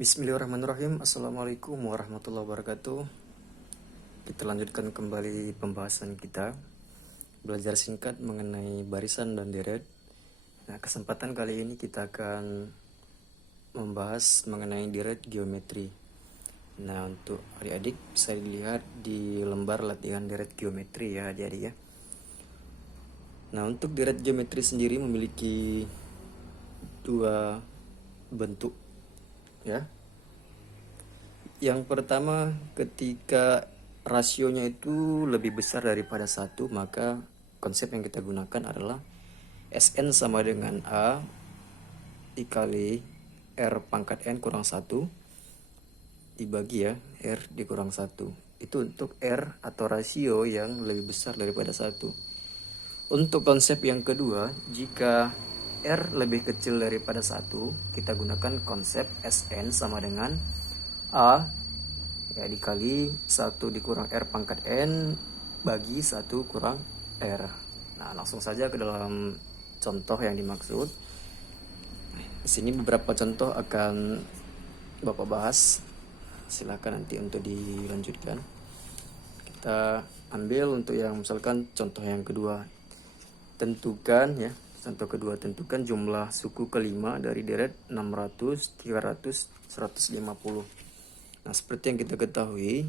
Bismillahirrahmanirrahim. Assalamualaikum warahmatullahi wabarakatuh. Kita lanjutkan kembali pembahasan kita. Belajar singkat mengenai barisan dan deret. Nah, kesempatan kali ini kita akan membahas mengenai deret geometri. Nah, untuk adik-adik bisa dilihat di lembar latihan deret geometri ya adik-adik ya. Nah, untuk deret geometri sendiri memiliki dua bentuk ya. Yang pertama, ketika rasionya itu lebih besar daripada 1, maka konsep yang kita gunakan adalah Sn sama dengan A dikali R pangkat N kurang 1 dibagi ya R dikurang 1. Itu untuk R atau rasio yang lebih besar daripada 1. Untuk konsep yang kedua, jika R lebih kecil daripada 1, kita gunakan konsep Sn sama dengan A ya dikali 1 dikurang R pangkat N bagi 1 kurang R. Nah, langsung saja ke dalam contoh yang dimaksud. Di sini beberapa contoh akan Bapak bahas. Silakan nanti untuk dilanjutkan. Kita ambil untuk yang misalkan contoh yang kedua. Tentukan ya, contoh kedua, tentukan jumlah suku kelima dari deret 600, 300, 150. Nah, seperti yang kita ketahui,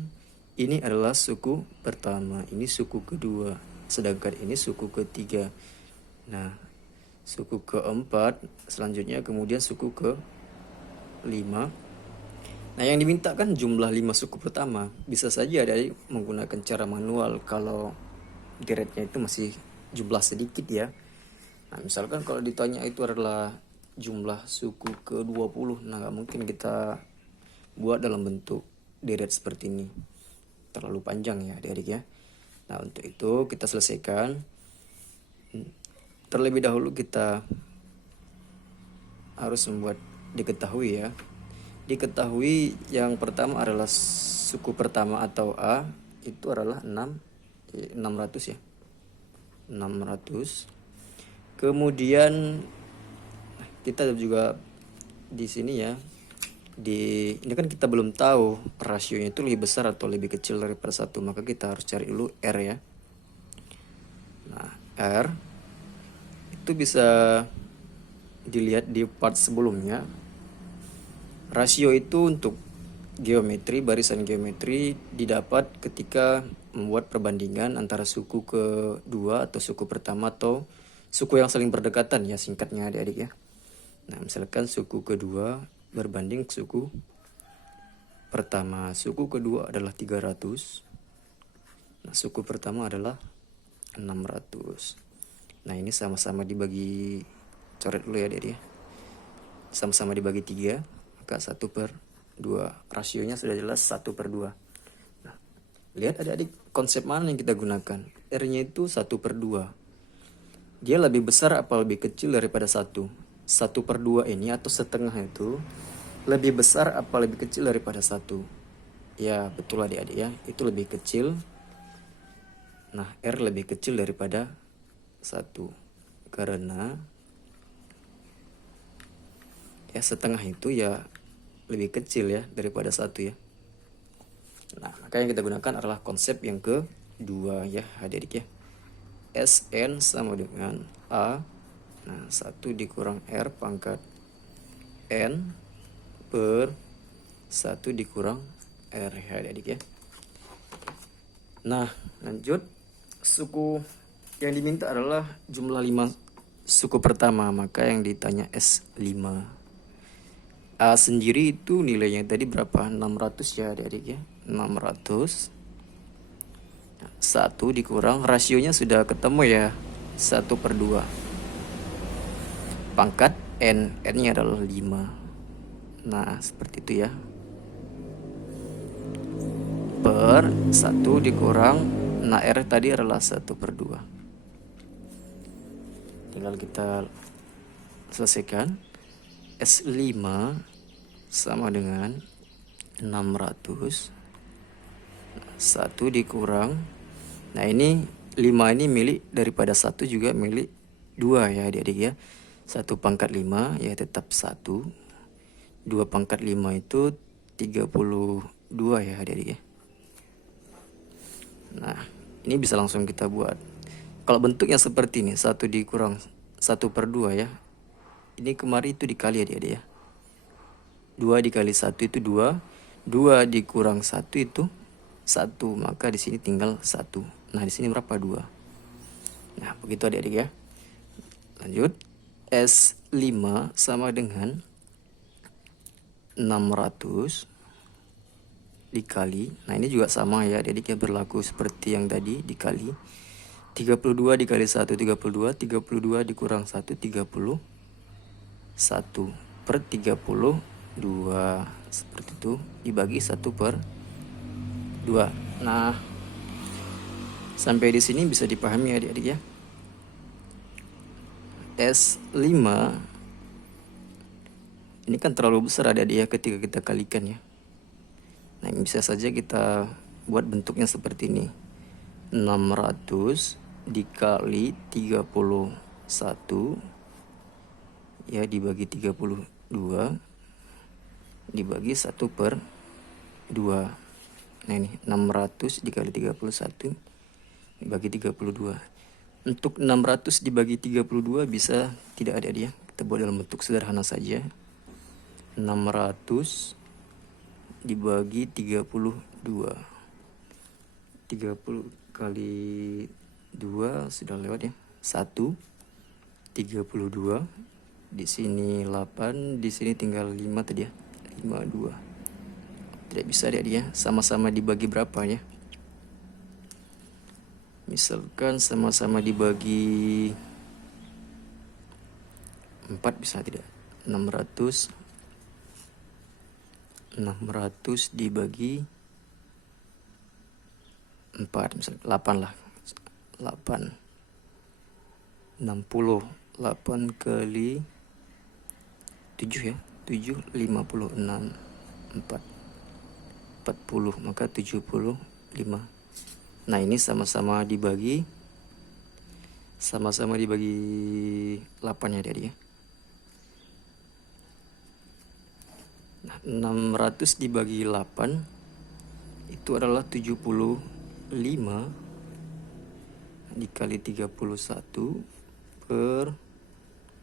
ini adalah suku pertama, ini suku kedua, sedangkan ini suku ketiga. Nah, suku keempat, selanjutnya kemudian suku kelima. Nah, yang diminta kan jumlah 5 suku pertama. Bisa saja dari menggunakan cara manual kalau deretnya itu masih jumlah sedikit ya. Nah, misalkan kalau ditanya itu adalah jumlah suku ke-20, nah nggak mungkin kita buat dalam bentuk deret seperti ini. Terlalu panjang ya adik-adik ya. Nah, untuk itu kita selesaikan. Terlebih dahulu kita harus membuat diketahui ya. Diketahui yang pertama adalah suku pertama atau A itu adalah 600 ya. 600. Kemudian kita juga di sini ya. Ini kan kita belum tahu rasionya itu lebih besar atau lebih kecil daripada 1, maka kita harus cari dulu R ya. Nah, R itu bisa dilihat di part sebelumnya. Rasio itu untuk geometri, barisan geometri didapat ketika membuat perbandingan antara suku kedua atau suku pertama atau suku yang saling berdekatan ya, singkatnya adik-adik ya. Nah, misalkan suku kedua berbanding suku pertama. Suku kedua adalah 300. Nah, suku pertama adalah 600. Nah, ini sama-sama dibagi, coret dulu ya adik-adik ya. Sama-sama dibagi 3, maka 1/2. Rasionya sudah jelas 1/2. Nah, lihat adik-adik konsep mana yang kita gunakan. R-nya itu 1/2. Dia lebih besar apa lebih kecil daripada 1? 1/2 ini atau setengah itu lebih besar apa lebih kecil daripada 1? Ya, betul adik-adik ya. Itu lebih kecil. Nah, R lebih kecil daripada 1. Karena ya setengah itu ya lebih kecil ya daripada 1 ya. Nah, maka yang kita gunakan adalah konsep yang kedua ya adik-adik ya. Sn sama dengan A. Nah, 1 dikurang R pangkat N per 1 dikurang R ya adik-adik ya. Nah, lanjut. Suku yang diminta adalah jumlah 5 suku pertama, maka yang ditanya S5. A sendiri itu nilainya tadi berapa? 600 ya adik-adik ya. 600. 1 dikurang, rasionya sudah ketemu ya, 1/2. Pangkat N, N-nya adalah 5. Nah, seperti itu ya. Per 1 dikurang, nah R tadi adalah 1/2. Tinggal kita selesaikan. S5 sama dengan 600. 1 dikurang, nah ini 5 ini milik daripada 1 juga milik 2 ya adik-adik ya. 1/5 ya tetap 1 2 pangkat 5 itu 32 ya adik-adik ya. Nah, ini bisa langsung kita buat. Kalau bentuknya seperti ini, 1 dikurang 1/2 ya. Ini kemarin itu dikali adik-adik ya. 2 dikali 1 itu 2. 2 dikurang 1 itu 1. Maka di sini tinggal 1. Nah, di sini berapa? 2. Nah, begitu adik-adik ya. Lanjut. S5 sama dengan 600 dikali. Nah, ini juga sama ya adik-adik ya, berlaku seperti yang tadi dikali. 32 dikali 1 32, 32 dikurang 1 31 per 32, seperti itu, dibagi 1/2. Nah, sampai di sini bisa dipahami adik-adik ya. S5 ini kan terlalu besar adik-adik ya ketika kita kalikan ya. Nah, ini bisa saja kita buat bentuknya seperti ini. 600 dikali 31 ya, dibagi 32 dibagi 1/2. Nah, ini 600 dikali 31 dibagi 32. Untuk 600 dibagi 32 bisa tidak ada dia. Kita buat dalam bentuk sederhana saja. 600 dibagi 32. 30 kali 2 sudah lewat ya. 1 32. Di sini 8, di sini tinggal 5 tadi ya. 52. Tidak bisa dia sama-sama dibagi berapa ya? Misalkan sama-sama dibagi 4 bisa tidak? 600 dibagi 4 misalnya 8 lah. 8 60 8 kali 7 ya. 7 56 4 40, maka 75. Nah, ini sama-sama dibagi 8 ya tadi ya. Nah, 600 dibagi 8 itu adalah 75 dikali 31 per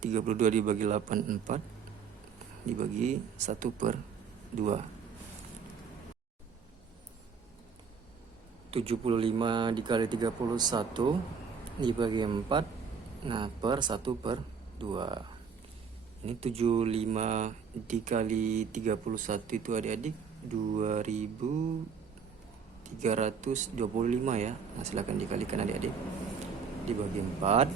32 dibagi 8 4 dibagi 1/2. 75 dikali 31 dibagi 4, nah per 1/2. Ini 75 dikali 31 itu adik-adik 2325 ya. Nah, silahkan dikalikan adik-adik. Dibagi 4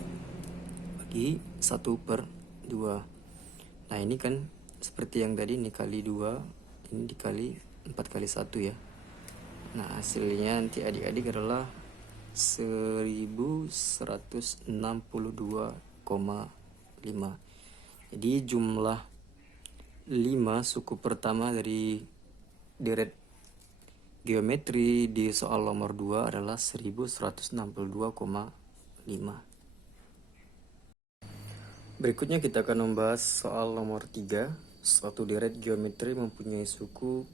bagi 1/2. Nah, ini kan seperti yang tadi, ini kali 2, ini dikali 4 kali 1 ya. Nah, hasilnya nanti adik-adik adalah 1162,5. Jadi jumlah 5 suku pertama dari deret geometri di soal nomor 2 adalah 1162,5. Berikutnya kita akan membahas soal nomor 3. Suatu deret geometri mempunyai suku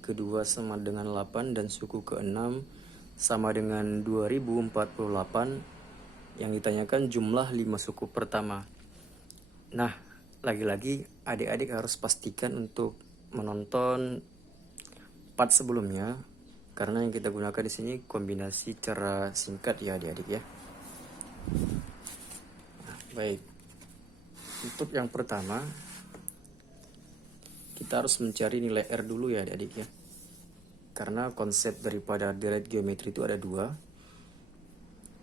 kedua sama dengan 8 dan suku ke-6 sama dengan 2048. Yang ditanyakan jumlah 5 suku pertama. Nah, lagi-lagi adik-adik harus pastikan untuk menonton part sebelumnya, karena yang kita gunakan di sini kombinasi cara singkat ya adik-adik ya. Nah, baik. Untuk yang pertama, kita harus mencari nilai R dulu ya adik-adik ya. Karena konsep daripada deret geometri itu ada 2.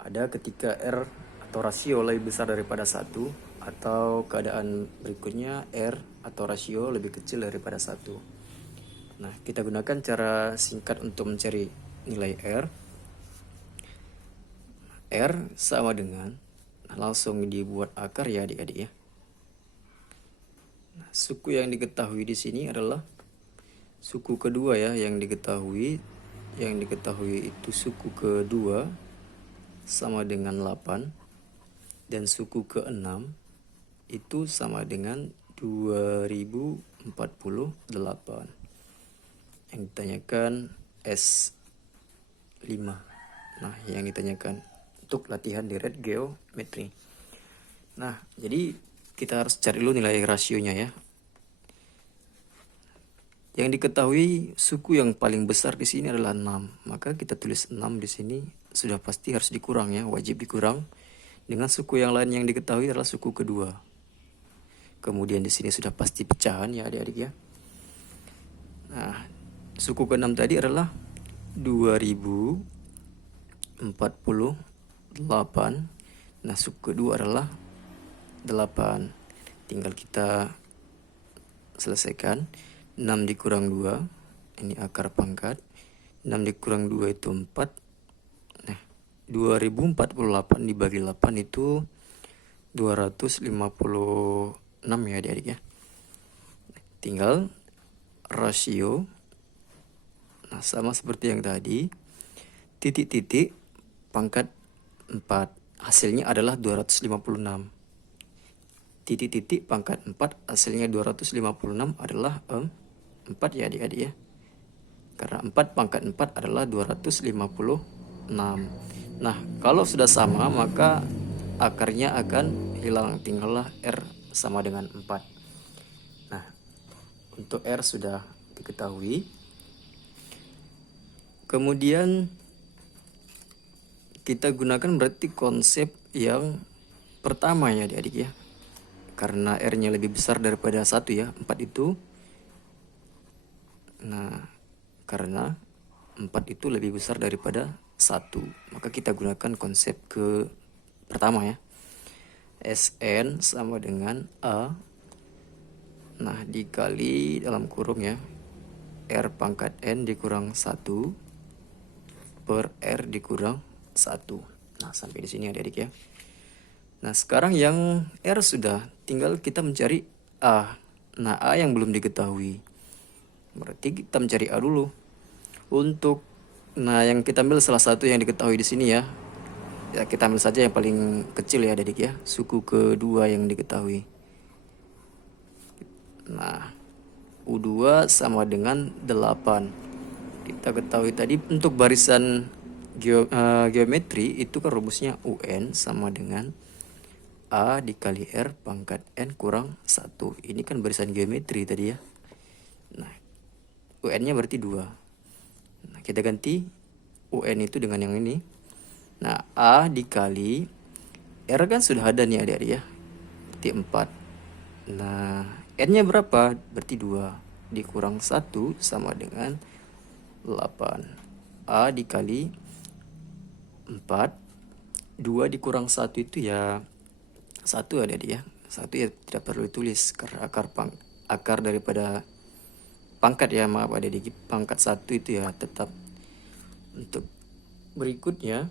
Ada ketika R atau rasio lebih besar daripada 1, atau keadaan berikutnya R atau rasio lebih kecil daripada 1. Nah, kita gunakan cara singkat untuk mencari nilai R. R sama dengan, nah, langsung dibuat akar ya adik-adik ya. Nah, suku yang diketahui di sini adalah suku kedua ya, yang diketahui itu suku kedua sama dengan 8 dan suku ke-6 itu sama dengan 2048. Yang ditanyakan S5. Nah, yang ditanyakan untuk latihan deret geometri. Nah, jadi kita harus cari dulu nilai rasionya ya. Yang diketahui suku yang paling besar di sini adalah 6. Maka kita tulis 6 di sini sudah pasti harus dikurang ya, wajib dikurang. Dengan suku yang lain yang diketahui adalah suku kedua. Kemudian di sini sudah pasti pecahan ya adik-adik ya. Nah, suku ke-6 tadi adalah 2048. Nah, suku kedua adalah 8. Tinggal kita selesaikan. 6 dikurang 2, ini akar pangkat. 6 dikurang 2 itu 4. Nah, 2048 dibagi 8 itu 256 ya adik-adik ya. Tinggal rasio. Nah, sama seperti yang tadi. Titik-titik pangkat 4. Hasilnya adalah 256. Titik-titik pangkat 4 hasilnya 256 adalah 4 ya adik-adik ya. Karena 4 pangkat 4 adalah 256. Nah, kalau sudah sama maka akarnya akan hilang. Tinggallah R sama dengan 4. Nah, untuk R sudah diketahui. Kemudian kita gunakan berarti konsep yang pertama ya adik-adik ya. Karena R-nya lebih besar daripada 1 ya, 4 itu. Nah, karena 4 itu lebih besar daripada 1, maka kita gunakan konsep ke pertama ya. Sn sama dengan A. Nah, dikali dalam kurung ya. R pangkat N dikurang 1 per R dikurang 1. Nah, sampai di sini adik-adik ya. Nah, sekarang yang R sudah, tinggal kita mencari A. Nah, A yang belum diketahui. Berarti kita mencari A dulu. Nah, yang kita ambil salah satu yang diketahui di sini ya. Ya, kita ambil saja yang paling kecil ya adik-adik ya. Suku kedua yang diketahui. Nah, U2 sama dengan 8. Kita ketahui tadi untuk barisan geometri itu kan rumusnya UN sama dengan A dikali R pangkat N kurang 1. Ini kan barisan geometri tadi ya. Nah, UN-nya berarti 2. Nah, kita ganti UN itu dengan yang ini. Nah, A dikali R kan sudah ada nih adik-adik ya. Berarti 4. Nah, N-nya berapa? Berarti 2. Dikurang 1 sama dengan 8. A dikali 4. 2 dikurang 1 itu ya 1 adik-adik ya. 1 ya tidak perlu ditulis karena akar daripada pangkat ya, maaf adik-adik, pangkat 1 itu ya tetap. Untuk berikutnya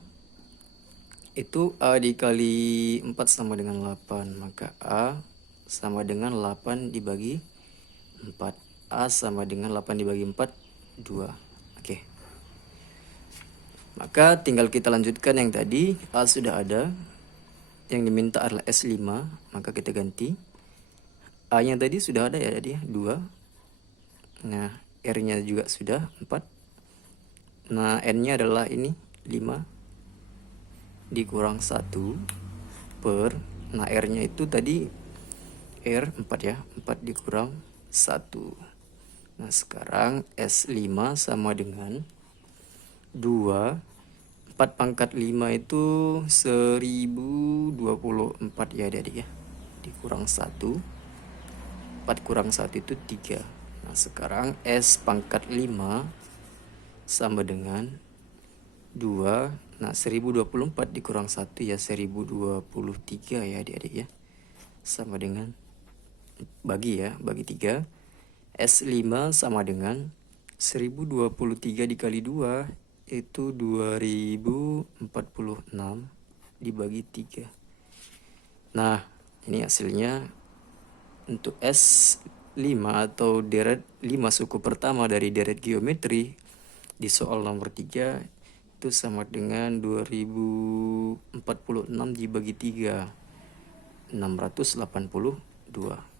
itu A dikali 4 sama dengan 8, maka A sama dengan 8 dibagi 4. A sama dengan 8 dibagi 4, 2. Oke. Maka tinggal kita lanjutkan yang tadi. A sudah ada. Yang diminta adalah S5, maka kita ganti. A nya tadi sudah ada ya tadi 2. Nah, R-nya juga sudah 4. Nah, N-nya adalah ini 5 dikurang 1 per, nah R-nya itu tadi R 4 ya, 4 dikurang 1. Nah, sekarang S5 sama dengan 2. 4 pangkat 5 itu 1024 ya adik-adik ya. Dikurang 1. 4 kurang 1 itu 3. Nah, sekarang S pangkat 5 sama dengan 2. Nah, 1024 dikurang 1 ya 1023 ya adik-adik ya. Sama dengan bagi 3. S5 sama dengan 1023 dikali 2 itu 2046 dibagi 3. Nah, ini hasilnya untuk S5 atau deret 5 suku pertama dari deret geometri di soal nomor 3 itu sama dengan 2046 dibagi 3, 682.